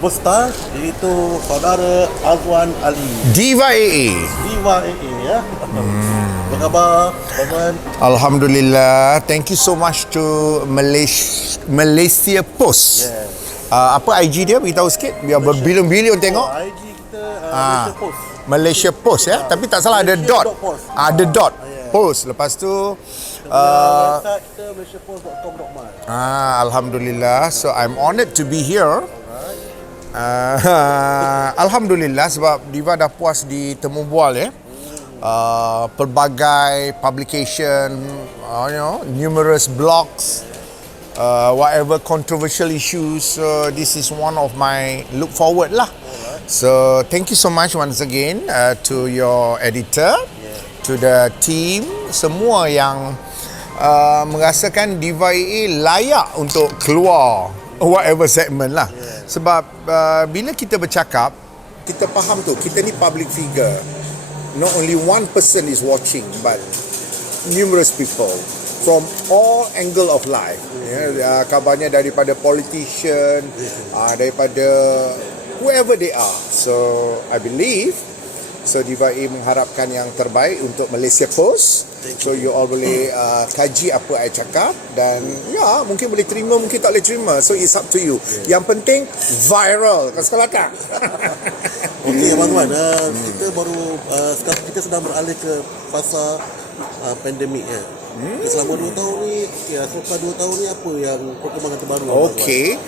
Ustaz, iaitu saudara Azwan Ali. Diva AA. Diva AA ya. Apa khabar, Azwan? Alhamdulillah. Thank you so much to Malaysia Post. Yeah. Apa IG dia? Beritahu sikit biar berbilion-bilion tengok. IG kita Malaysia Post. Malaysia Post ya. Tapi tak salah ada dot. Malaysia.post. Ada dot. Yeah. Post. Lepas tu Website kita malaysiapost.com.my. Alhamdulillah. So I'm honoured to be here. Alhamdulillah sebab Diva dah puas di Temu Bual ya. Pelbagai publication, numerous blogs, whatever controversial issues. So this is one of my look forward lah. So thank you so much once again to your editor, to the team, semua yang merasakan Diva AA layak untuk keluar whatever segment lah. Sebab bila kita bercakap, kita faham tu, kita ni public figure. Not only one person is watching, but numerous people from all angle of life. Kabarnya daripada politician, daripada whoever they are. So I believe, so Diva A mengharapkan yang terbaik untuk Malaysia Post. So you all boleh kaji apa I cakap, dan ya mungkin boleh terima, mungkin tak boleh terima. So it's up to you. Yang penting viral. Kau sekolah tak? Okey, Abang-Wan, kita baru sekarang kita sedang beralih ke fasa pandemik ya. Selama 2 tahun ni, selepas 2 tahun ni apa yang perkembangan terbaru? Okay.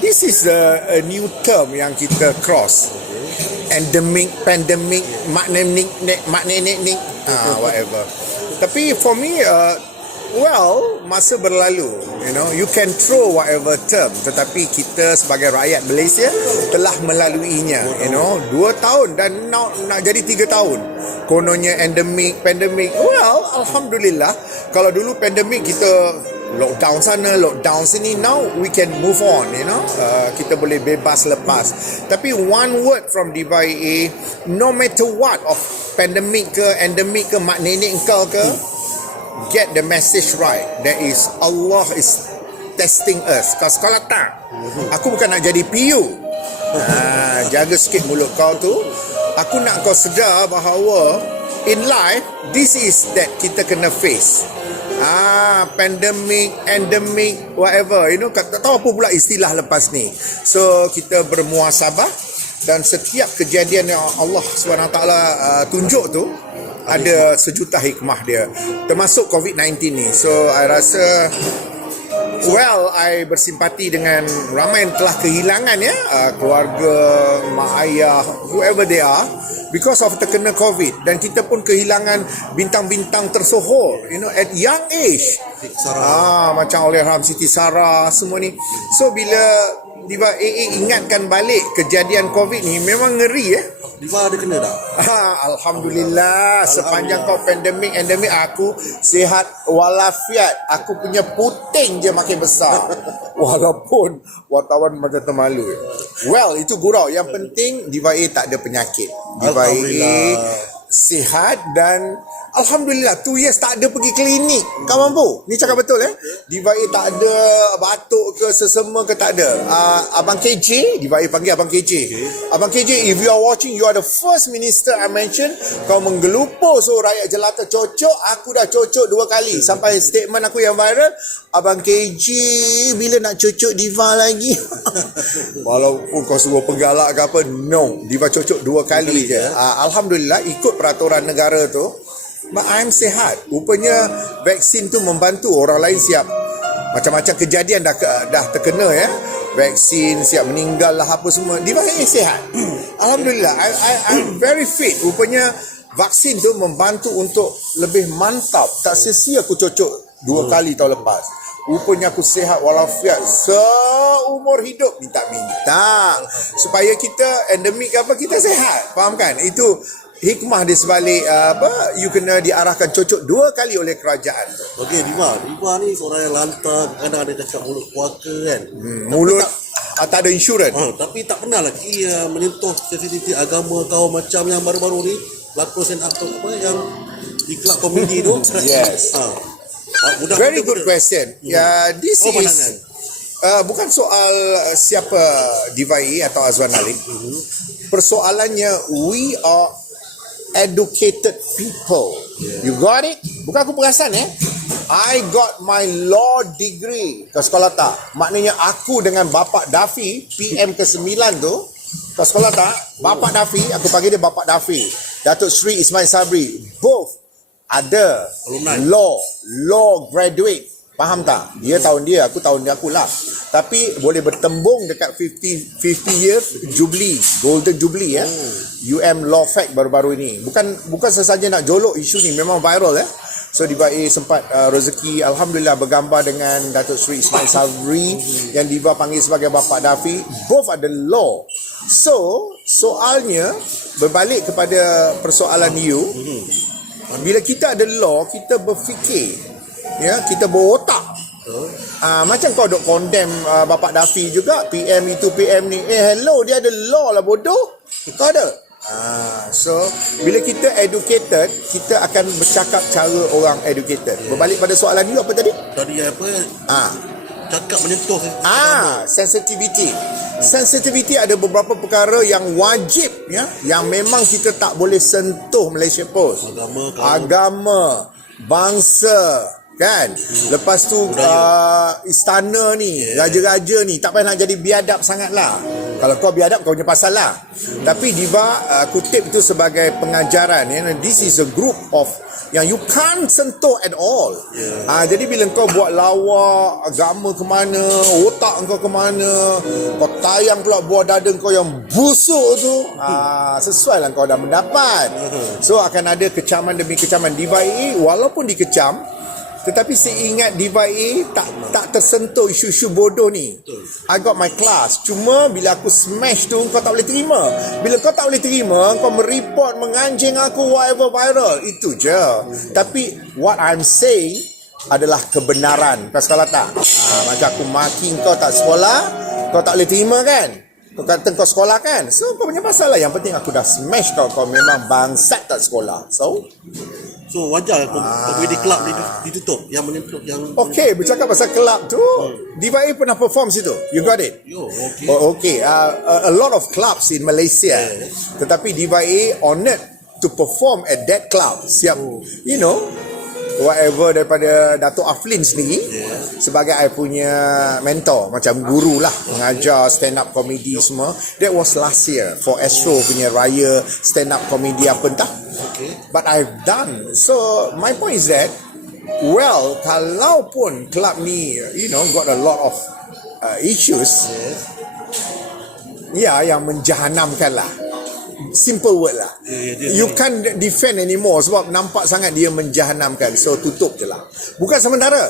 This is a new term yang kita cross. Endemic, pandemic, maknenik, whatever. Tapi for me, masa berlalu, you can throw whatever term, tetapi kita sebagai rakyat Malaysia telah melaluinya, 2 tahun dan nak jadi 3 tahun. Kononnya endemic, pandemic. Alhamdulillah. Kalau dulu pandemic kita lockdown sana, lockdown sini, now we can move on, kita boleh bebas lepas. Tapi one word from Diva AA, no matter what of pandemic ke, endemic ke, mak nenek engkau ke, get the message right. That is, Allah is testing us. Kau sekolah tak? Aku bukan nak jadi PU. Jaga sikit mulut kau tu. Aku nak kau sedar bahawa in life, this is that kita kena face. Pandemic, endemic, whatever, tak tahu apa pula istilah lepas ni. So kita bermuasabah, dan setiap kejadian yang Allah SWT tunjuk tu ada sejuta hikmah dia, termasuk COVID-19 ni. So I rasa I bersimpati dengan ramai yang telah kehilangan keluarga, mak ayah, whoever they are, because of terkena COVID. Dan kita pun kehilangan bintang-bintang tersohor, at young age. Macam Allahyarham Siti Sarah, semua ni. So bila Diva AA ingatkan balik kejadian COVID ni, memang ngeri Diva ada kena tak? Alhamdulillah. Sepanjang kau pandemik, endemik, aku sihat walafiat. Aku punya puting je makin besar. Walaupun wartawan macam termalu. Itu gurau. Yang penting Diva AA tak ada penyakit. Diva AA sihat, dan Alhamdulillah 2 years tak ada pergi klinik. Kau mampu? Ni cakap betul Diva A tak ada batuk ke, sesama ke, tak ada. Abang KJ, Diva A panggil Abang KJ. Abang KJ, if you are watching, you are the first minister I mention. Kau menggelupur rakyat jelata cocok. Aku dah cocok 2 kali. Sampai statement aku yang viral, Abang KJ, bila nak cocok Diva lagi? Walaupun kau suruh penggalak ke apa, no, Diva cocok 2 kali je. Alhamdulillah, ikut peraturan negara tu. I'm sihat. Rupanya vaksin tu membantu orang lain siap. Macam-macam kejadian dah terkena vaksin, siap meninggal lah apa semua. Diva sihat. Alhamdulillah. I'm very fit. Rupanya vaksin tu membantu untuk lebih mantap. Tak sia-sia aku cocok 2 kali tahun lepas. Rupanya aku sihat walafiat seumur hidup. Minta supaya kita endemik apa, kita sihat. Faham kan? Itu hikmah di sebalik you kena diarahkan cocok 2 kali oleh kerajaan. Okey, Diva ni seorang yang lantang, kadang ada cakap mulut puaka kan. Mulut tak ada insurans. Tapi tak pernah lagi menyentuh sensitiviti agama kau, macam yang baru-baru ni pelakon stand up apa yang di kelab komedi tu. Yes. Very good question. This is Bukan soal siapa Diva A atau Azwan Malik. Persoalannya, we are educated people. You got it? Bukan aku perasan I got my law degree. Kau sekolah tak? Maknanya aku dengan Bapak Dafi, PM ke-9 tu, kau sekolah tak? Bapak Dafi, aku panggil dia Bapak Dafi, Datuk Sri Ismail Sabri, both ada law graduate. Faham tak? Dia tahun dia, aku tahun dia aku lah. Tapi boleh bertembung dekat 50 years Jubilee, Golden Jubilee UM Law Fact baru-baru ini. Bukan sesaja nak jolok isu ni, memang viral So Diva A sempat rezeki alhamdulillah bergambar dengan Datuk Sri Ismail Sabri yang Diva panggil sebagai Bapak Dafi. Both ada law. So soalnya berbalik kepada persoalan you, bila kita ada law, kita berfikir, kita berotak. Macam kau dok condemn Bapak Dafi juga, PM itu PM ni. Hello, dia ada law lah bodoh. Kau ada. So bila kita educated, kita akan bercakap cara orang educated. Berbalik pada soalan you apa tadi? Tadi apa? Cakap menyentuh sensitivity. Sensitivity ada beberapa perkara yang wajib yang memang kita tak boleh sentuh Malaysia Post. Agama, bangsa, kan? Lepas tu istana ni, raja-raja ni tak payah nak jadi biadab sangatlah. Kalau kau biadab, kau punya pasal lah. Tapi Diva kutip itu sebagai pengajaran. This is a group of yang you can't sentuh at all. Jadi bila kau buat lawa agama ke mana, otak kau ke mana, kau tayang pula buah dada kau yang busuk tu, sesuai lah kau dah mendapat. So akan ada kecaman demi kecaman. Diva A walaupun dikecam, tetapi saya ingat Diva A tak tersentuh isu-isu bodoh ni. I got my class. Cuma bila aku smash tu, kau tak boleh terima. Bila kau tak boleh terima, kau mereport, menganjing aku, whatever viral. Itu je. Tapi what I'm saying adalah kebenaran. Kau sekolah tak? Macam aku maki kau tak sekolah, kau tak boleh terima kan? Kau kata kau sekolah kan? So kau punya pasal lah. Yang penting aku dah smash kau memang bangsat tak sekolah. So wajar kau di kelab ditutup yang menyentuh yang. Okay, bercakap pasal kelab tu, Diva A pernah perform situ. You got it? Okay. A lot of clubs in Malaysia. Tetapi Diva A honored to perform at that club. Siap, whatever daripada Dato' Aflin sendiri sebagai I punya mentor, macam guru lah, mengajar stand up comedy semua. That was last year for Astro punya raya stand up comedy apa entah. But I've done. So my point is that, well, kalau pun club ni got a lot of issues, yang menjahanamkan lah. Simple word lah. You can't defend anymore sebab nampak sangat dia menjahanamkan. So tutup je lah. Bukan sementara.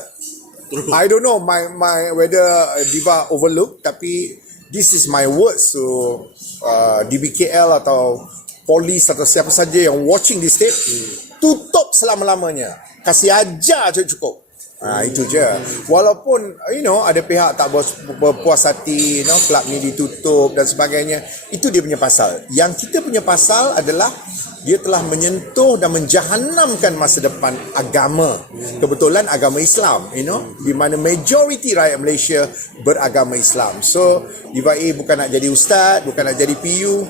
I don't know whether Diva overlook, tapi this is my words to DBKL atau polis atau siapa saja yang watching this tape. Tutup selama-lamanya. Kasih ajar cukup. Itu je. Walaupun ada pihak tak berpuas hati, kelab ni ditutup dan sebagainya, itu dia punya pasal. Yang kita punya pasal adalah dia telah menyentuh dan menjahanamkan masa depan agama. Kebetulan agama Islam, di mana majoriti rakyat Malaysia beragama Islam. So Diva A bukan nak jadi ustaz, bukan nak jadi PU.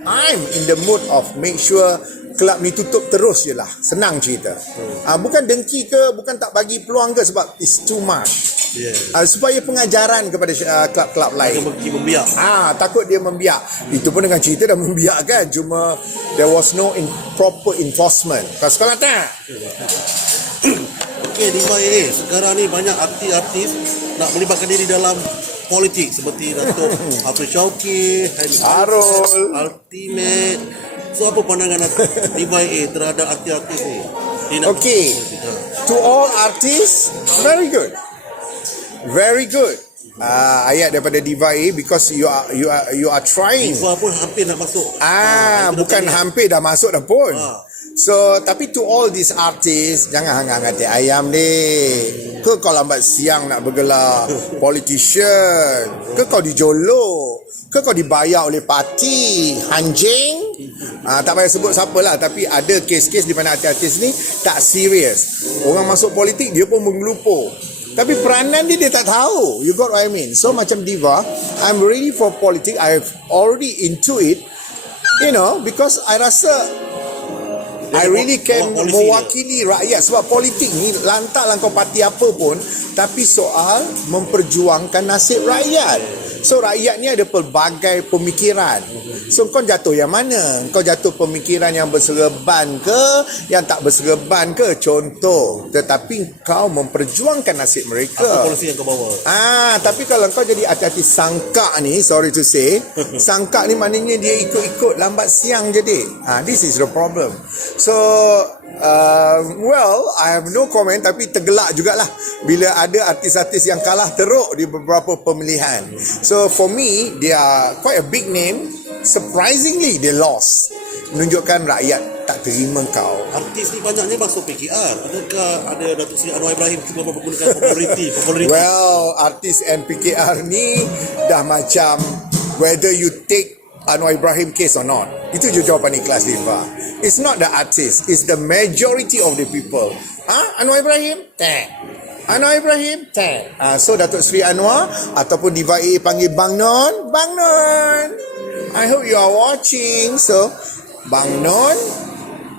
I'm in the mood of make sure kelab ni tutup terus je lah. Senang cerita. Bukan dengki ke, bukan tak bagi peluang ke, sebab it's too much. Supaya pengajaran kepada kelab-kelab lain. Membiak. Takut dia membiak. Itu pun dengan cerita dah membiak kan. Cuma there was no proper enforcement. Kau sekolah tak? Okay, Diva A, sekarang ni banyak artis-artis nak melibatkan diri dalam politik seperti Datuk Hafiz Shauki, Harul, Ultimate. So apa pandangan Diva A terhadap artis-artis ni? Okay, to all artists, very good. Very good. Ayat daripada Diva A, because you are trying. Diva pun hampir nak masuk. Bukan hampir dah masuk dah pun. So, tapi to all these artists, jangan hangat-hangat ayam deh. Ke kau lambat siang nak bergelar politician? Ke kau dijolok? Ke kau dibayar oleh parti? Anjing? Tak payah sebut siapa lah. Tapi ada kes-kes di mana artis-artis ni tak serius. Orang masuk politik, dia pun menggelupur. Tapi peranan dia tak tahu. You got what I mean? So macam Diva, I'm ready for politics. I've already into it. You know, because I rasa I really can polisi mewakili rakyat. Sebab politik ni lantaklah kau parti apa pun, tapi soal memperjuangkan nasib rakyat. So rakyat ni ada pelbagai pemikiran. So kau jatuh yang mana? Kau jatuh pemikiran yang berserban ke, yang tak berserban ke? Contoh. Tetapi kau memperjuangkan nasib mereka. Apa polisi yang kau bawa? Tapi kalau kau jadi hati-hati sangka ni, sorry to say, sangka ni maknanya dia ikut-ikut lambat siang jadi. This is the problem. So, well, I have no comment, tapi tergelak jugalah bila ada artis-artis yang kalah teruk di beberapa pemilihan. So, for me, they are quite a big name. Surprisingly, they lost. Menunjukkan rakyat tak terima kau. Artis ni banyaknya masuk PKR. Adakah ada Datuk Seri Anwar Ibrahim cuba mempergunakan populariti? Well, artis MPKR ni dah macam whether you take Anwar Ibrahim case or not. Itu je jawapan ikhlas Diva. It's not the artist, it's the majority of the people. Anwar Ibrahim? Anwar Ibrahim? So Datuk Seri Anwar ataupun Diva A panggil Bang Non. Bang Non, I hope you are watching. So Bang Non,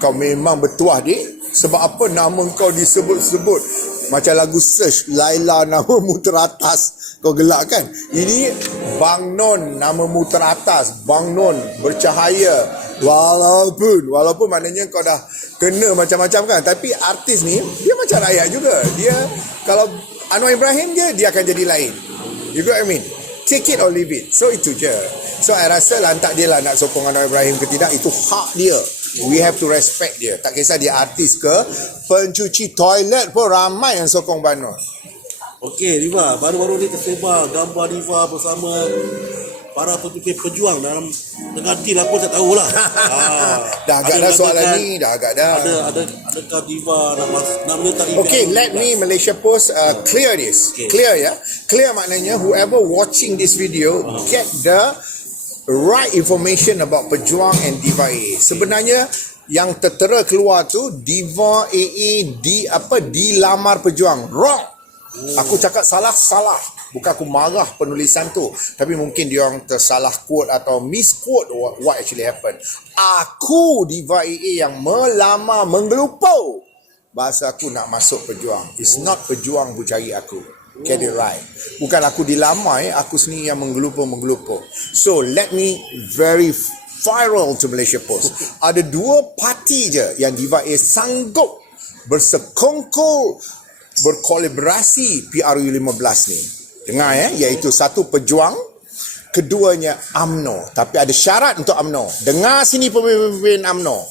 kau memang bertuah dik. Sebab apa nama kau disebut-sebut macam lagu search Laila namamu teratas. Kau gelak kan? Ini Bang Non namamu teratas. Bang Non bercahaya. Walaupun maknanya kau dah kena macam-macam kan. Tapi artis ni dia macam rakyat juga. Dia kalau Anwar Ibrahim je, dia akan jadi lain. You got what I mean? Take it or leave it. So itu je. So I rasa lantak dia lah nak sokong Anwar Ibrahim ke tidak. Itu hak dia. We have to respect dia. Tak kisah dia artis ke, pencuci toilet pun ramai yang sokong Bang Non. Okey, Diva, baru-baru ni tersebar gambar Diva bersama para pejuang dalam dengan deal apa tak tahulah. Dah agak dah soalan ni, dah agak dah. Adakah Diva nak menyertai? Okay, let me Malaysia Post clear this. Okay. Clear ya. Clear maknanya whoever watching this video get the right information about pejuang and Diva AA. Sebenarnya yang tertera keluar tu Diva AA dilamar pejuang. Wrong. Aku cakap salah. Bukan aku marah penulisan tu, tapi mungkin dia orang tersalah quote atau misquote what actually happened. Aku Diva AA yang melamar menggelupau. Bahasa aku nak masuk pejuang. It's not pejuang who cari aku. Get it right. Bukan aku dilamar, aku sendiri yang menggelupau. So let me very viral to Malaysia Post. Ada dua parti je yang Diva AA sanggup bersekongkol berkolaborasi PRU 15 ni. Dengar iaitu satu pejuang, keduanya UMNO. Tapi ada syarat untuk UMNO. Dengar sini pemimpin UMNO.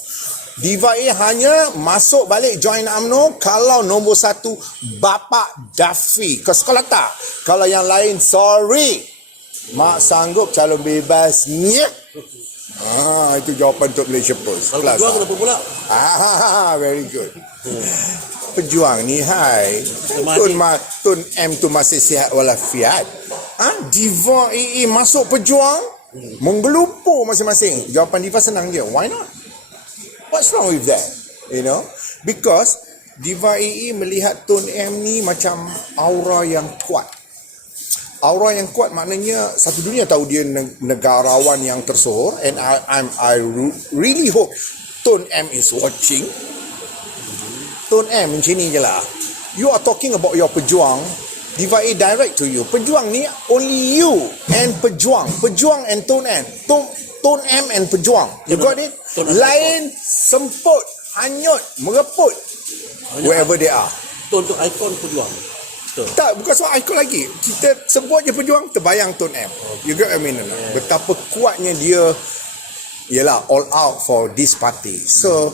Diva A hanya masuk balik join UMNO kalau nombor satu Bapak Daffy. Kalau tak, kalau yang lain sorry, mak sanggup calon bebas. Itu jawapan untuk Malaysia Post. Kalau pejuang kenapa pula? Very good. Pejuang ni Tun M tu masih sihat walafiat. Diva AA masuk pejuang, menggelupur masing-masing. Jawapan Diva senang je. Why not? What's wrong with that? You know, because Diva AA melihat Tun M ni macam aura yang kuat. Aura yang kuat maknanya satu dunia tahu dia negarawan yang tersohor, and I really hope Tun M is watching. Tun M macam ni je lah. You are talking about your pejuang. Diva A direct to you. Pejuang ni only you and pejuang. Pejuang and Tun M. Tun M and pejuang. You got it? Lain semput, hanyut, mereput. Wherever they are. Tun tu ikon pejuang. Tak, bukan soal ikon lagi. Kita sebut je pejuang, terbayang Tun M. You get what I mean? Betapa kuatnya dia ialah all out for this party. So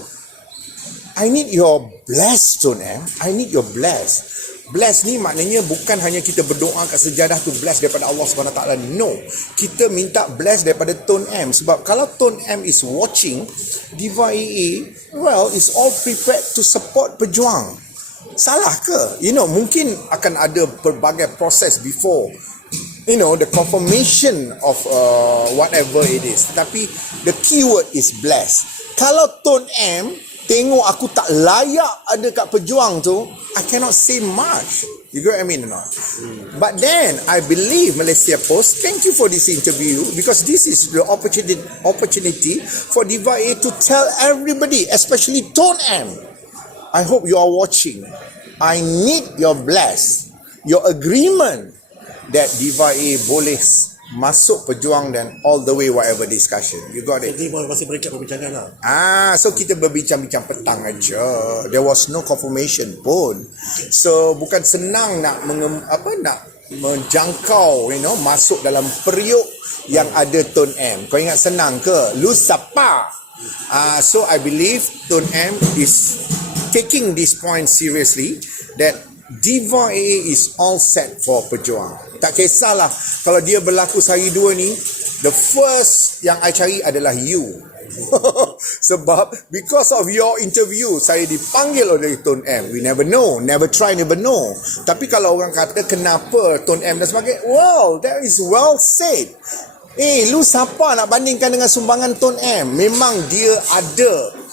I need your bless, Tun M. I need your bless. Bless ni maknanya bukan hanya kita berdoa kat sejadah tu bless daripada Allah SWT. No. Kita minta bless daripada Tun M. Sebab kalau Tun M is watching, Diva AA, well, is all prepared to support pejuang. Salah ke? You know, mungkin akan ada pelbagai proses before, you know, the confirmation of whatever it is. Tapi the keyword is bless. Kalau Tun M tengok aku tak layak ada kat pejuang tu, I cannot say much. You get what I mean or not? But then I believe Malaysia Post, thank you for this interview, because this is the opportunity for Diva A to tell everybody, especially Tone M. I hope you are watching. I need your bless, your agreement that Diva A boleh masuk pejuang dan all the way whatever discussion. You got it? Jadi masih berikat perbincangan lah. So kita berbincang-bincang petang aja. There was no confirmation pun. So bukan senang nak menjangkau, masuk dalam periuk yang ada Tone M. Kau ingat senang ke? Lu siapa? So I believe Tone M is taking this point seriously, that Diva AA is all set for pejuang. Tak kisahlah kalau dia berlaku sehari dua ni, the first yang I cari adalah you. Sebab because of your interview, saya dipanggil oleh Tone M. We never know, never try, never know. Tapi kalau orang kata kenapa Tone M dan sebagainya, well, that is well said. Lu siapa nak bandingkan dengan sumbangan Tone M? Memang dia ada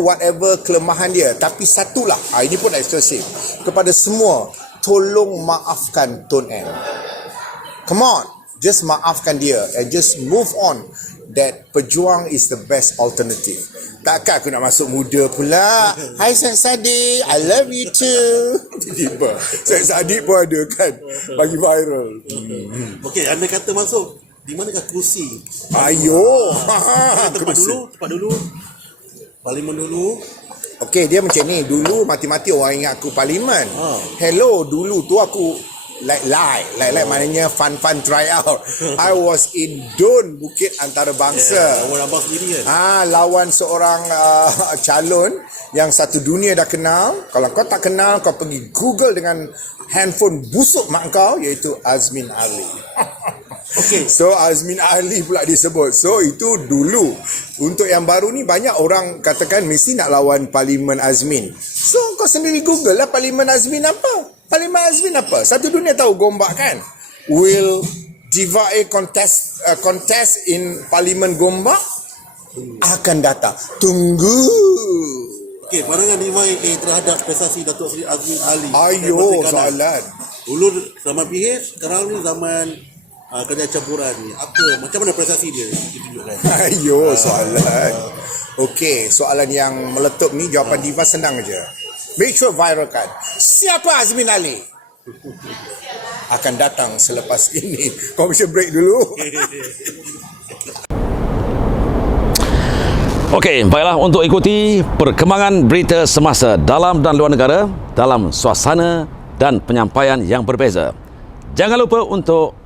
whatever kelemahan dia. Tapi satulah, ini pun eksklusif kepada semua, tolong maafkan Tone M. Come on, just maafkan dia and just move on, that pejuang is the best alternative. Takkan aku nak masuk muda pula. Hai Syed Saddiq, I love you too. Tiba-tiba Syed Saddiq pun ada kan, bagi viral. Okey, anda kata masuk, di manakah kerusi? Ayo. Tempat dulu. Parlimen dulu. Okey, dia macam ni. Dulu mati-mati orang ingat aku parlimen. Hello, dulu tu aku like maknanya fun try out. I was in Dun, Bukit Antarabangsa. Orang abang sendiri kan? Lawan seorang calon yang satu dunia dah kenal. Kalau kau tak kenal, kau pergi Google dengan handphone busuk mak kau, iaitu Azmin Ali. Okay. So Azmin Ali pula disebut. So itu dulu. Untuk yang baru ni banyak orang katakan mesti nak lawan Parlimen Azmin. So kau sendiri Google lah Parlimen Azmin apa. Parlimen Azmin apa? Satu dunia tahu Gombak kan? Will Diva A contest in Parlimen Gombak? Akan datang. Tunggu. Okey, pandangan Diva A terhadap prestasi Datuk Seri Azmin Ali. Ayo, soalan. Dulu zaman PH, sekarang ni zaman kerja campuran ni. Macam mana prestasi dia ditunjukkan? Ayo, soalan. Okey, soalan yang meletup ni jawapan Diva senang aja. Make sure viralkan. Siapa Azmin Ali? Akan datang selepas ini. Commercial break dulu. Okey, baiklah, untuk ikuti perkembangan berita semasa dalam dan luar negara dalam suasana dan penyampaian yang berbeza. Jangan lupa untuk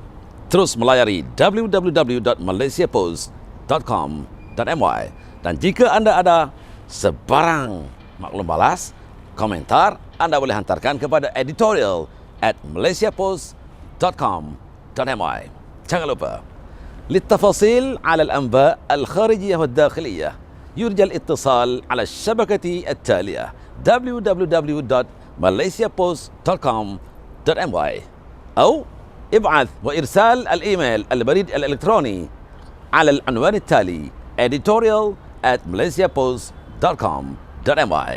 terus melayari www.malaysiapost.com.my, dan jika anda ada sebarang maklum balas, komentar, anda boleh hantarkan kepada editorial@malaysiapost.com.my. Jangan lupa للتفاصيل على الأنباء الخارجية والداخلية يرجى الاتصال على الشبكة التالية www.malaysiapost.com.my أو ابعث وإرسال الإيميل البريد الإلكتروني على العنوان التالي editorial@malaysiapost.com.my.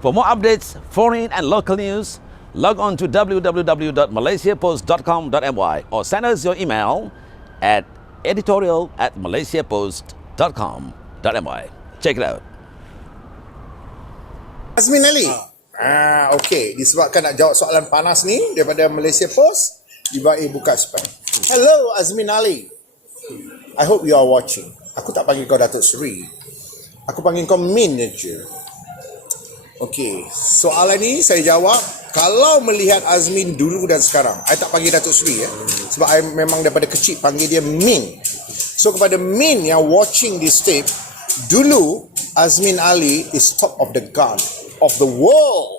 For more updates, foreign and local news, log on to www.malaysiapost.com.my or send us your email at editorial@malaysiapost.com.my. Check it out. Azmin Ali. Okey, disebabkan nak jawab soalan panas ni daripada Malaysia Post, Diva A buka spam. Hello Azmin Ali. I hope you are watching. Aku tak panggil kau Datuk Seri. Aku panggil kau Min je. Okey, soalan ni saya jawab. Kalau melihat Azmin dulu dan sekarang, I tak panggil Datuk Seri sebab I memang daripada kecil panggil dia Min. So kepada Min yang watching this tape, dulu Azmin Ali is top of the gun of the world.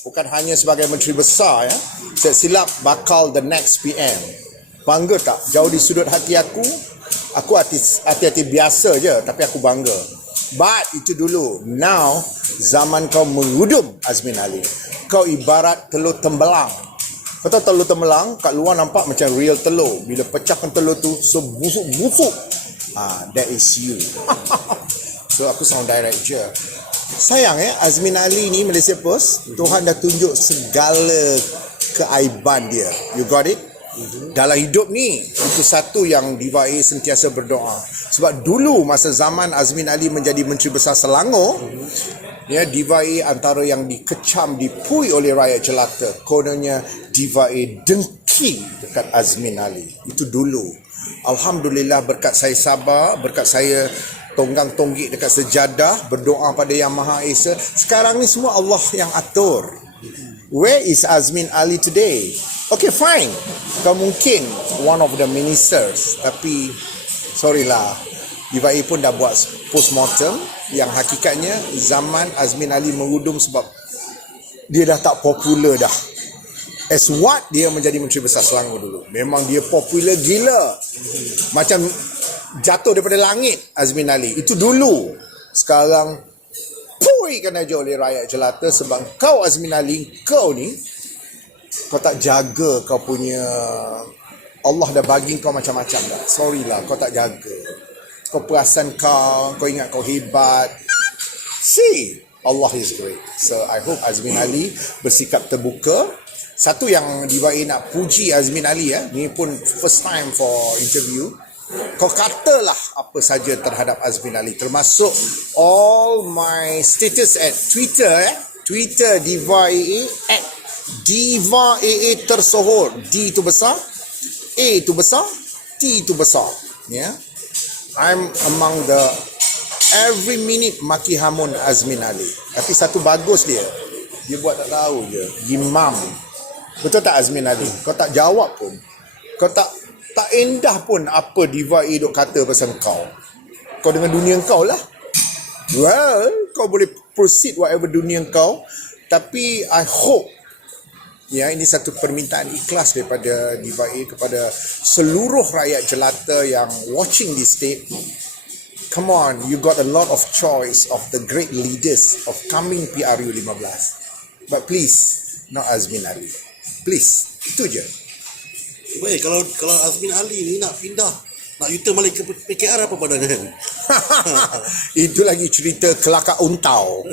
Bukan hanya sebagai menteri besar Saya silap bakal the next PM. Bangga tak? Jauh di sudut hati aku hati-hati biasa je, tapi aku bangga. But itu dulu. Now zaman kau mengudum Azmin Ali. Kau ibarat telur tembelang. Kau tahu telur tembelang kat luar nampak macam real telur. Bila pecahkan telur tu sebusuk-busuk. That is you. So aku sound direct je. Sayang Azmin Ali ni Malaysia Post, Tuhan dah tunjuk segala keaiban dia. You got it? Dalam hidup ni, itu satu yang Diva A sentiasa berdoa. Sebab dulu masa zaman Azmin Ali menjadi Menteri Besar Selangor, ya, Diva A antara yang dikecam, dipui oleh rakyat jelata. Kononnya Diva A dengki dekat Azmin Ali. Itu dulu. Alhamdulillah, berkat saya sabar, berkat saya tonggang-tonggik dekat sejadah, berdoa pada Yang Maha Esa, sekarang ni semua Allah yang atur. Where is Azmin Ali today? Okay, fine. Kau mungkin one of the ministers, tapi sorry lah, Diva A pun dah buat postmortem yang hakikatnya zaman Azmin Ali merudum sebab dia dah tak popular dah. As what dia menjadi Menteri Besar Selangor dulu. Memang dia popular gila. Macam jatuh daripada langit Azmin Ali. Itu dulu. Sekarang puikan aja oleh rakyat jelata sebab kau Azmin Ali, kau ni kau tak jaga kau punya, Allah dah bagi kau macam-macam dah. Sorry lah, kau tak jaga. Kau perasan kau ingat kau hebat. See, Allah is great. So I hope Azmin Ali bersikap terbuka. Satu yang Diva A nak puji Azmin Ali, ni pun first time for interview. Kau katalah apa saja terhadap Azmin Ali, termasuk all my status at Twitter, Twitter Diva AA at Diva AA tersohor. D itu besar, A itu besar, T itu besar. Yeah, I'm among the every minute maki hamun Azmin Ali. Tapi satu bagus dia buat tak tahu je. Imam. Betul tak Azmin Ali? Kau tak jawab pun. Kau tak endah pun apa Diva A duk kata pasal kau. Kau dengan dunia kau lah. Well, kau boleh proceed whatever dunia kau. Tapi I hope, ya, ini satu permintaan ikhlas daripada Diva A kepada seluruh rakyat jelata yang watching this tape. Come on, you got a lot of choice of the great leaders of coming PRU 15. But please, not Azmin Ali. Please, itu je. Baik, kalau Azmin Ali ni nak pindah, nak U-turn balik ke PKR, apa pandangan? Itu lagi cerita kelakar untau.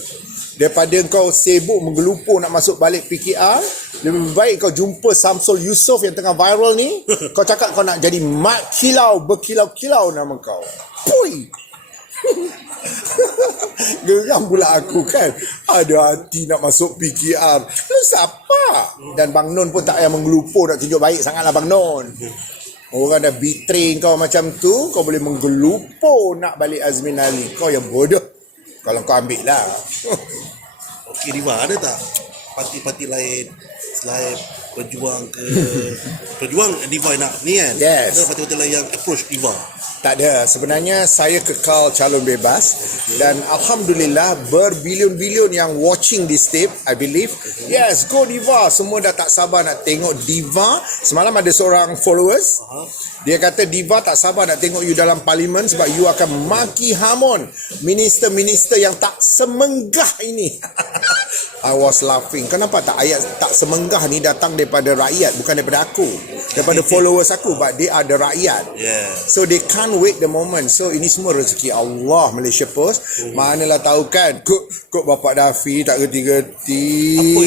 Daripada kau sibuk menggelupur nak masuk balik PKR, lebih baik kau jumpa Samsul Yusof yang tengah viral ni. Kau cakap kau nak jadi mat kilau, berkilau-kilau nama kau. Pui. Geram pula aku kan. Ada hati nak masuk PKR. Lu siapa? Dan Bang Non pun tak payah menggelupur nak tunjuk baik sangatlah Bang Non. Orang dah betray kau macam tu, kau boleh menggelupur nak balik Azmin Ali. Kau yang bodoh. Kalau kau ambil lah. Okey Diva, ada tak parti-parti lain selain Perjuang Diva nak ni kan? Yes. Ada parti-parti lain yang approach Diva? Tak ada. Sebenarnya saya kekal calon bebas dan Alhamdulillah berbilion-bilion yang watching this tape, I believe. Yes, go Diva. Semua dah tak sabar nak tengok Diva. Semalam ada seorang followers. Dia kata Diva tak sabar nak tengok you dalam parlimen sebab you akan maki hamun minister-minister yang tak semenggah ini. I was laughing. Kenapa tak ayat tak semenggah ni datang daripada rakyat, bukan daripada aku, daripada followers aku, but they are the rakyat. Yeah. So they can't wait the moment. So ini semua rezeki Allah. Malaysia Post, manalah tahu kan, kok Bapak Dafi tak gerti-gerti. Apa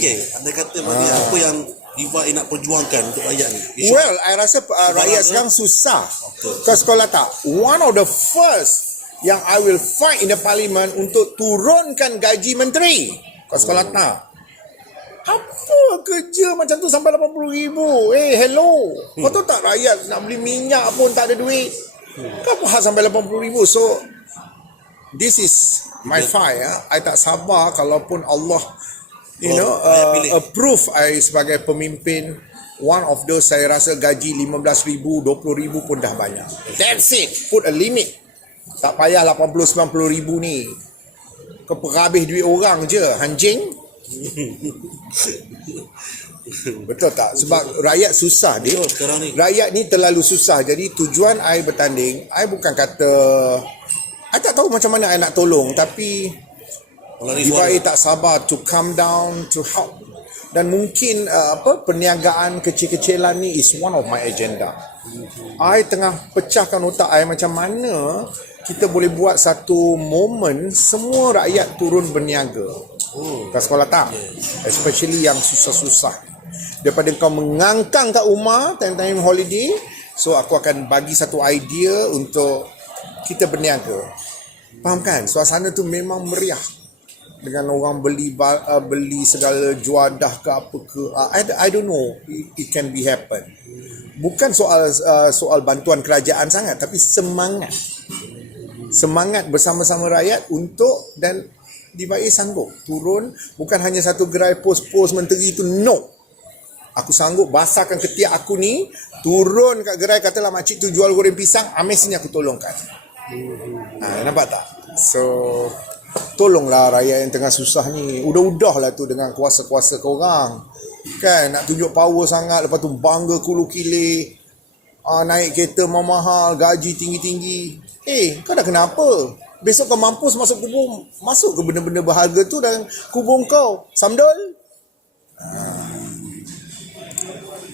okey, anda kata apa yang Diva nak perjuangkan untuk rakyat ni? Well, I rasa rakyat sekarang susah. Kau sekolah tak? One of the first yang I will fight in the parliament untuk turunkan gaji menteri. Kau sekolah tak? Apa kerja macam tu sampai 80,000? Hello. Kau tahu tak rakyat nak beli minyak pun tak ada duit. Kau apa hal sampai 80,000? So, this is my fight. I tak sabar kalaupun Allah approve I sebagai pemimpin. One of those saya rasa gaji 15,000, 20,000 pun dah banyak. That's it. Put a limit. Tak payah 80-90,000 ni. Kau perhabis duit orang je, anjing. Betul tak? Sebab rakyat susah dia. Rakyat ni terlalu susah. Jadi tujuan I bertanding, I bukan kata I tak tahu macam mana I nak tolong, tapi Diva A tak sabar to come down to help. Dan mungkin perniagaan kecil-kecilan ni is one of my agenda. I tengah pecahkan otak I macam mana kita boleh buat satu momen semua rakyat turun berniaga. Kau sekolah tak? Especially yang susah-susah. daripada kau mengangkang kat rumah time-time holiday. So aku akan bagi satu idea untuk kita berniaga. Faham kan? Suasana tu memang meriah dengan orang beli segala juadah ke apa ke. I don't know, it can be happen. Bukan soal bantuan kerajaan sangat, tapi semangat bersama-sama rakyat untuk, dan Diva A sanggup turun, bukan hanya satu gerai pos menteri itu, no. Aku sanggup basahkan ketiak aku ni, turun kat gerai, katalah makcik tu jual goreng pisang, amis ni aku tolongkan. Nampak tak? So tolonglah rakyat yang tengah susah ni. Udah lah tu dengan kuasa-kuasa korang kan, nak tunjuk power sangat, lepas tu bangga kulu kilik, naik kereta mahal, gaji tinggi-tinggi. Kau dah kenapa? Besok kau mampus masuk kubur, masuk ke benda-benda berharga tu dalam kubur kau, samdol.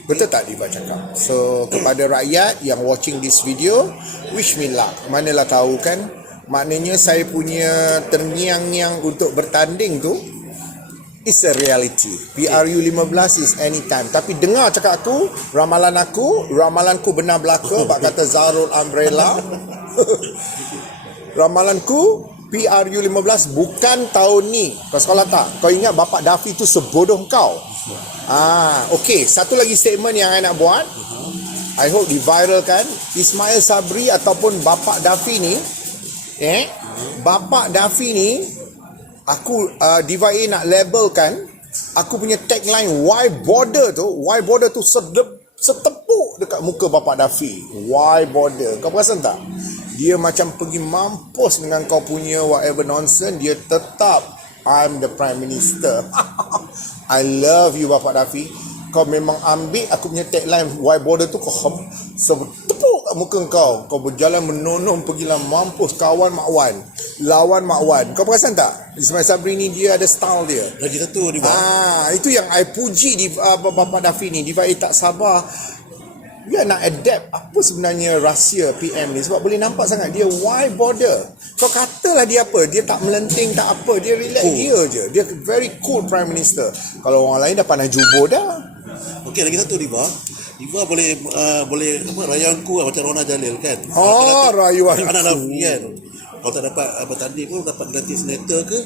Betul tak Diva cakap? So kepada rakyat yang watching this video, wish me luck. Manalah tahu kan, maknanya saya punya terngiang-ngiang untuk bertanding tu is a reality. PRU 15 is anytime. Tapi dengar cakap aku, ramalanku benar belaka. Bak kata Zarul Umbrella. Ramalanku PRU 15 bukan tahun ni. Kau sekolah tak? Kau ingat Bapak Daffy tu sebodoh kau? Okay, satu lagi statement yang I nak buat. I hope diviralkan. Ismail Sabri ataupun Bapak Daffy ni, Bapak Daffy ni, aku Diva A nak labelkan, aku punya tagline why border tu setepuk dekat muka Bapak Daffy. Why border? Kau perasan tak? Dia macam pergi mampus dengan kau punya whatever nonsense, dia tetap I'm the Prime Minister. I love you Bapak Daffy. Kau memang ambil aku punya tagline why border tu, kau tepuk kat muka kau. Kau berjalan menonong, pergilah mampus, kawan Mak Wan, lawan Mak Wan. Kau perasan tak? Ismail Sabri ni dia ada style dia. Lagi satu Diva. Itu yang I puji di Bapak Daffy ni. Diva A tak sabar. Dia nak adapt apa sebenarnya rahsia PM ni, sebab boleh nampak sangat dia why border. Kau katalah dia apa, dia tak melenting tak apa, dia relax dia je. Dia very cool Prime Minister. Kalau orang lain dah pandai jubur dah. Okey, lagi satu Diva boleh rayuanku macam Rona Jalil kan. Rayuan anak Rafi kan. Kalau tak dapat bertanding pun dapat gratis senator ke,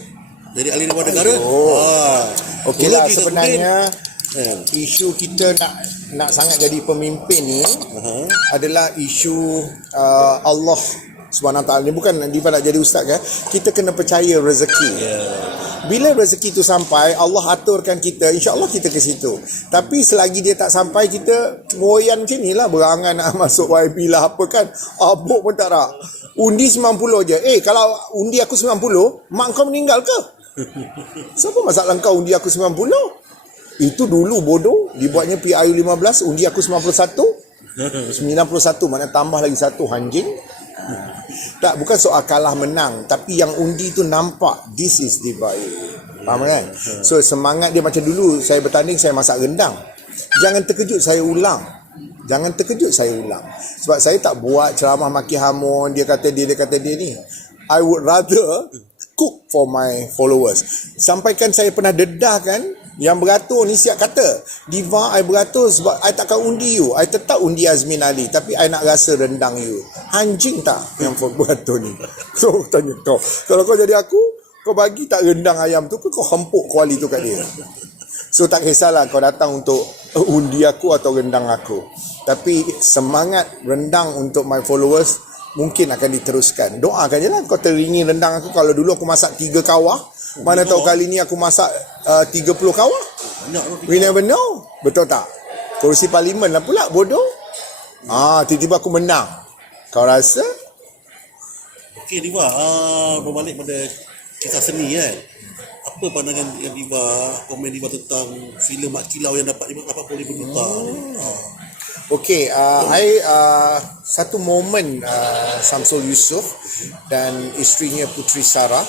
jadi ahli luar negara. Okeylah, sebenarnya isu kita nak sangat jadi pemimpin ni adalah isu Allah SWT. Ni bukan Diva nak jadi ustaz kan. Kita kena percaya rezeki. Bila rezeki tu sampai, Allah aturkan kita, insya-Allah kita ke situ. Tapi selagi dia tak sampai, kita ngoyan macam ni lah, berangan nak masuk YB lah apa kan. Abuk pun tak nak. Undi 90 je. Kalau undi aku 90, mak kau meninggal ke? Siapa masalah kau undi aku 90? Itu dulu bodoh. Dibuatnya PRU 15, undi aku 91, mana tambah lagi satu, anjing. Tak, bukan soal kalah menang, tapi yang undi tu nampak this is Diva A. Faham kan? So semangat dia macam dulu saya bertanding, saya masak rendang. Jangan terkejut saya ulang. Sebab saya tak buat ceramah maki hamun, dia kata dia ni. I would rather cook for my followers. Sampaikan saya pernah dedah kan, yang beratur ni siap kata, Diva, I beratur sebab I takkan undi you. I tetap undi Azmin Ali, tapi I nak rasa rendang you. Anjing tak yang beratur ni? So tanya kau, kalau kau jadi aku, kau bagi tak rendang ayam tu, kau hempuk kuali tu kat dia. So tak kisahlah kau datang untuk undi aku atau rendang aku, tapi semangat rendang untuk my followers mungkin akan diteruskan. Doakan je lah kau teringin rendang aku. Kalau dulu aku masak 3 kawah, mana tahu kali ni aku masak 30 kawah. We never know. Betul tak? Kerusi parlimen lah pula, bodoh. Tiba-tiba aku menang. Kau rasa? Okey Diva, berbalik pada kisah seni kan. Apa pandangan yang komen Diva tentang filem Mak Kilau yang dapat 80,000 juta? Okey, satu momen Samsul Yusof dan isterinya Puteri Sarah,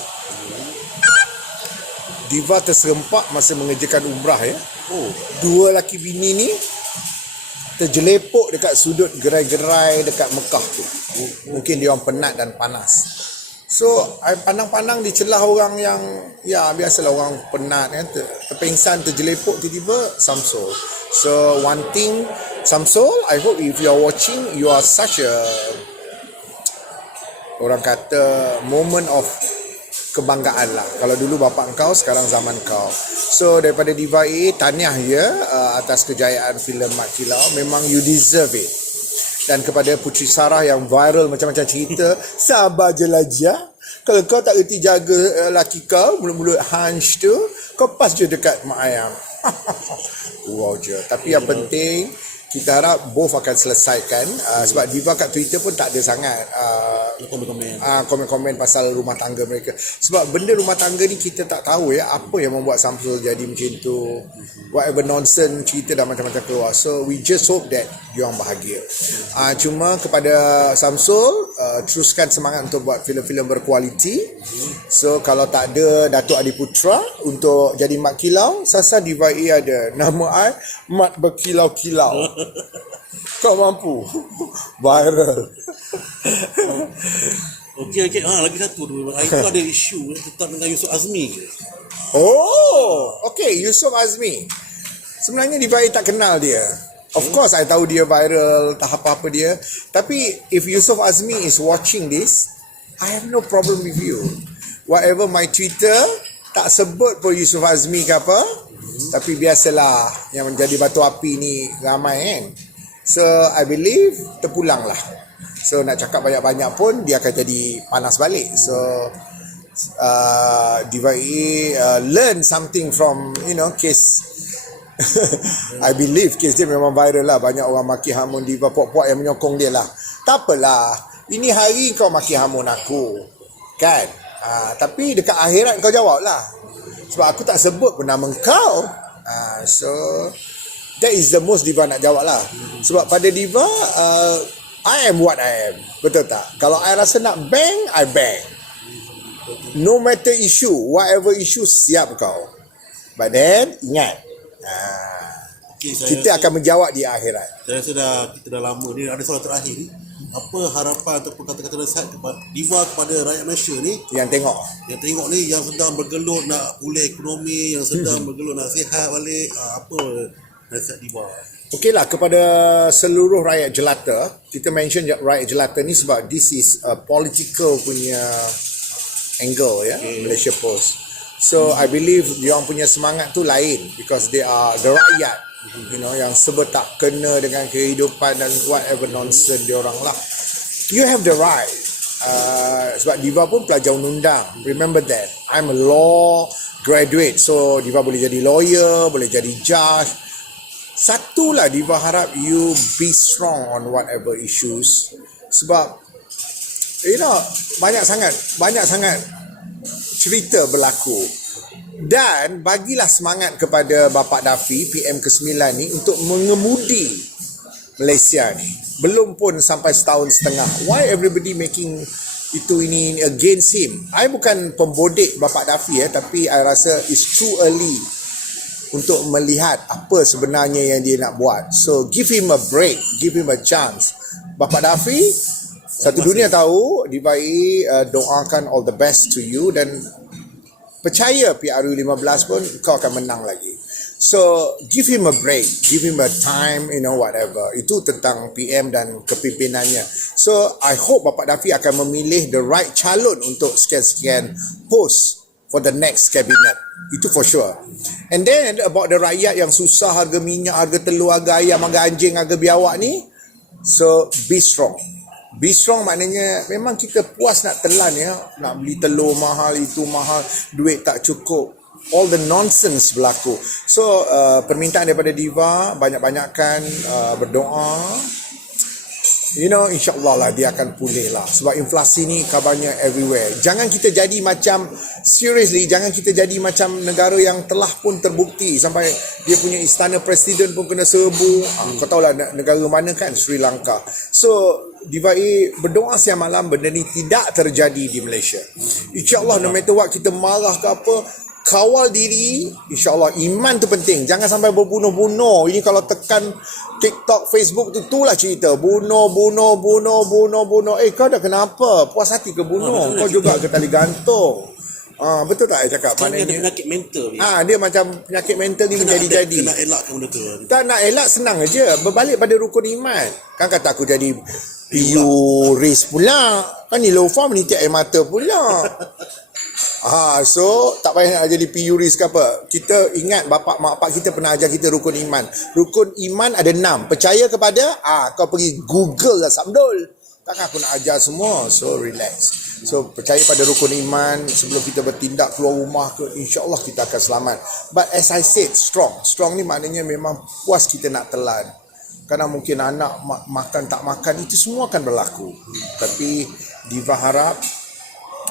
Diva terserempak masa mengerjakan umrah ya. Dua laki bini ni terjelepuk dekat sudut gerai-gerai dekat Mekah tu. Mungkin dia orang penat dan panas. So I pandang-pandang di celah orang yang ya biasalah orang penat kan, terpengsan, terjelepuk, tiba-tiba Samsul. So one thing, Samsul, I hope if you are watching, you are such a, orang kata, moment of kebanggaan lah. Kalau dulu bapa engkau, sekarang zaman kau. So daripada Diva A, tahniah ya atas kejayaan filem Mat Kilau. Memang you deserve it. Dan kepada Puteri Sarah yang viral macam-macam cerita, sabar je lah Jah. Kalau kau tak erti jaga laki kau, mulut-mulut hunch tu, kau pas je dekat mak ayam. Wow je. Tapi yang penting, kita harap both akan selesaikan. Sebab Diva kat Twitter pun tak ada sangat komen-komen pasal rumah tangga mereka. Sebab benda rumah tangga ni kita tak tahu ya, apa yang membuat Samsul jadi macam tu. Whatever nonsense cerita dah macam-macam keluar. So we just hope that diorang bahagia. Cuma kepada Samsul, teruskan semangat untuk buat filem-filem berkualiti. So kalau tak ada Datuk Adiputra untuk jadi Mat Kilau, Sasa Diva A ada. Nama I Mat Berkilau-Kilau. Kau mampu. Viral. Okey. Lagi satu tu. Itu ada isu tentang dengan Yusof Azmi ke? Oh, okay, Yusof Azmi. Sebenarnya Diva A tak kenal dia. Of course, I tahu dia viral, tak apa-apa dia. Tapi, if Yusof Azmi is watching this, I have no problem with you. Whatever my Twitter, tak sebut pun Yusof Azmi ke apa. Tapi biasalah, yang menjadi batu api ni ramai kan. So, I believe, terpulang lah. So, nak cakap banyak-banyak pun, dia akan jadi panas balik. So, Diva A learn something from case I believe case dia memang viral lah. Banyak orang maki hamun Diva, puak-puak yang menyokong dia lah. Tak apalah, ini hari kau maki hamun aku kan, tapi dekat akhirat kau jawab lah. Sebab aku tak sebut pun nama kau. So that is the most Diva nak jawab lah. Sebab pada Diva, I am what I am. Betul tak? Kalau I rasa nak bang, I bang. No matter issue, whatever issue, siap kau. But then, ingat, kita akan menjawab di akhirat. Saya rasa kita dah lama ni. Ada soalan terakhir ni. Apa harapan ataupun kata-kata nasihat kepada Diva kepada rakyat Malaysia ni Yang tengok ni, yang sedang bergelut nak pulih ekonomi, yang sedang bergelut nak sihat balik, apa nasihat Diva? Okeylah, kepada seluruh rakyat jelata, kita mention rakyat jelata ni sebab this is a political punya angle ya, Malaysia Post. So I believe diorang punya semangat tu lain because they are the rakyat, yang serba tak kena dengan kehidupan dan whatever nonsense diorang lah. You have the right. Sebab Diva pun pelajar undang-undang. Remember that. I'm a law graduate, so Diva boleh jadi lawyer, boleh jadi judge. Satulah Diva harap you be strong on whatever issues. Sebab banyak sangat cerita berlaku. Dan bagilah semangat kepada Bapak Daffy PM ke-9 ni untuk mengemudi Malaysia ni. Belum pun sampai setahun setengah. Why everybody making ini against him? I bukan pembodik Bapak Daffy tapi I rasa it's too early untuk melihat apa sebenarnya yang dia nak buat. So give him a break, give him a chance. Bapak Daffy, satu dunia tahu, Diva A doakan all the best to you dan percaya PRU 15 pun kau akan menang lagi. So give him a break, give him a time, whatever. Itu tentang PM dan kepimpinannya. So I hope Bapak Daffy akan memilih the right calon untuk sekian-sekian post for the next cabinet. Itu for sure. And then about the rakyat yang susah, harga minyak, harga telur, harga ayam, harga anjing, harga biawak ni, so be strong. Be strong maknanya memang kita puas nak telan ya, nak beli telur mahal, itu mahal, duit tak cukup, all the nonsense berlaku. So permintaan daripada Diva, banyak-banyakkan berdoa, insyaAllah lah dia akan pulih lah. Sebab inflasi ni kabarnya everywhere. Jangan kita jadi macam, seriously, jangan kita jadi macam negara yang telah pun terbukti sampai dia punya istana presiden pun kena serbu. Kau tahulah negara mana kan, Sri Lanka. So Diva A berdoa siang malam benda ni tidak terjadi di Malaysia. InsyaAllah no matter what kita marah ke apa, kawal diri, insyaAllah iman tu penting. Jangan sampai berbunuh-bunuh. Ini kalau tekan TikTok, Facebook tu, itulah cerita. Bunuh. Kau dah kenapa? Puas hati ke bunuh? Kau juga ke tali gantung? Betul tak saya cakap? Kan dia ada penyakit mental ni. Dia macam penyakit mental ni menjadi-jadi. Kena elakkan benda tu. Tak nak elak, senang aja. Berbalik pada rukun iman. Kan kata aku jadi piuris pula. Kan ni low form, ni tiap air mata pula. So tak payah nak jadi piuris ke apa. Kita ingat bapak mak pak kita pernah ajar kita rukun iman. Rukun iman ada 6. Percaya kepada kau pergi Google lah Samdul. Takkan aku nak ajar semua. So relax. So percaya pada rukun iman. Sebelum kita bertindak keluar rumah ke, insyaAllah kita akan selamat. But as I said, strong ni maknanya memang puas kita nak telan. Kerana mungkin anak makan tak makan, itu semua akan berlaku. Tapi Diva harap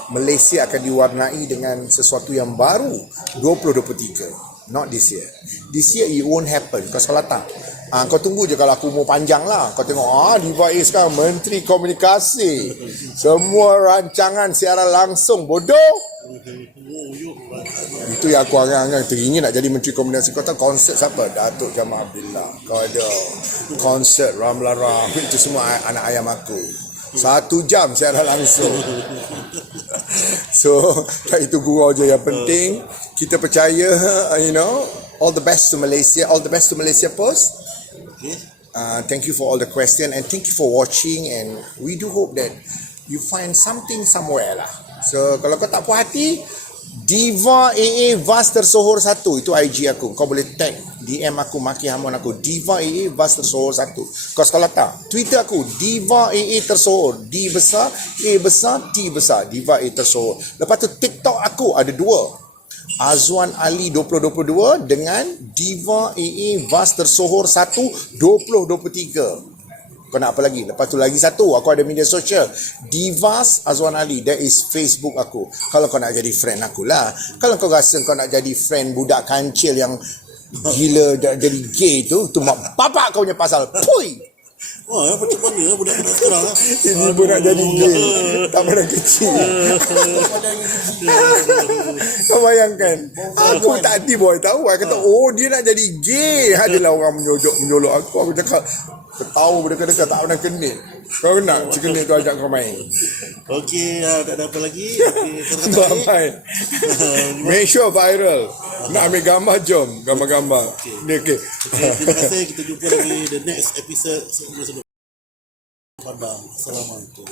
Malaysia akan diwarnai dengan sesuatu yang baru 2023. Not this year. This year it won't happen. Kau salah tak? Kau tunggu je kalau aku umur panjang lah. Kau tengok Diva A sekarang Menteri Komunikasi. Semua rancangan siaran langsung. Bodoh. Itu yang aku angan-angan. Teringin nak jadi Menteri Komunikasi. Kau tahu konsert siapa? Datuk Jamal Abdullah. Kau ada konsert Ramla Ram. Itu semua anak ayam aku. 1 jam siaran langsung. So itu gurau je yang penting. Kita percaya, all the best to Malaysia. All the best to Malaysia Post. Thank you for all the question and thank you for watching, and we do hope that you find something somewhere lah. So kalau kau tak puas hati, Diva AA Vas Tersohor 1, itu IG aku. Kau boleh tag DM aku, maki hamun aku, Diva AA Vas Tersohor 1. Kau sekolah tak? Twitter aku Diva AA Tersohor, D besar, A besar, T besar, Diva AA Tersohor. Lepas tu TikTok aku ada 2, Azwan Ali 2022 dengan Diva AA Vas Tersohor 1 2023. Kau nak apa lagi? Lepas tu lagi satu, aku ada media sosial, Divas Azwan Ali. That is Facebook aku. Kalau kau nak jadi friend aku lah. Kalau kau rasa kau nak jadi friend budak kancil yang gila jadi gay tu mak bapak kau punya pasal. Pui. Macam mana budak-budak sekarang? Ini pun nak jadi gay. Tak pernah kecil. Kau bayangkan, aku tak boy tahu. Aku kata, dia nak jadi gay. Adalah orang menyolok aku. Aku cakap, ketawa berdekat-dekat tak pernah kenit. Kau nak si kenit tu ajak kau main. Okey, tak ada apa lagi. Bye. Make sure viral. Nak ambil gambar, jom. Gambar-gambar. Okay. Terima kasih. Kita jumpa lagi the next episode. Assalamualaikum.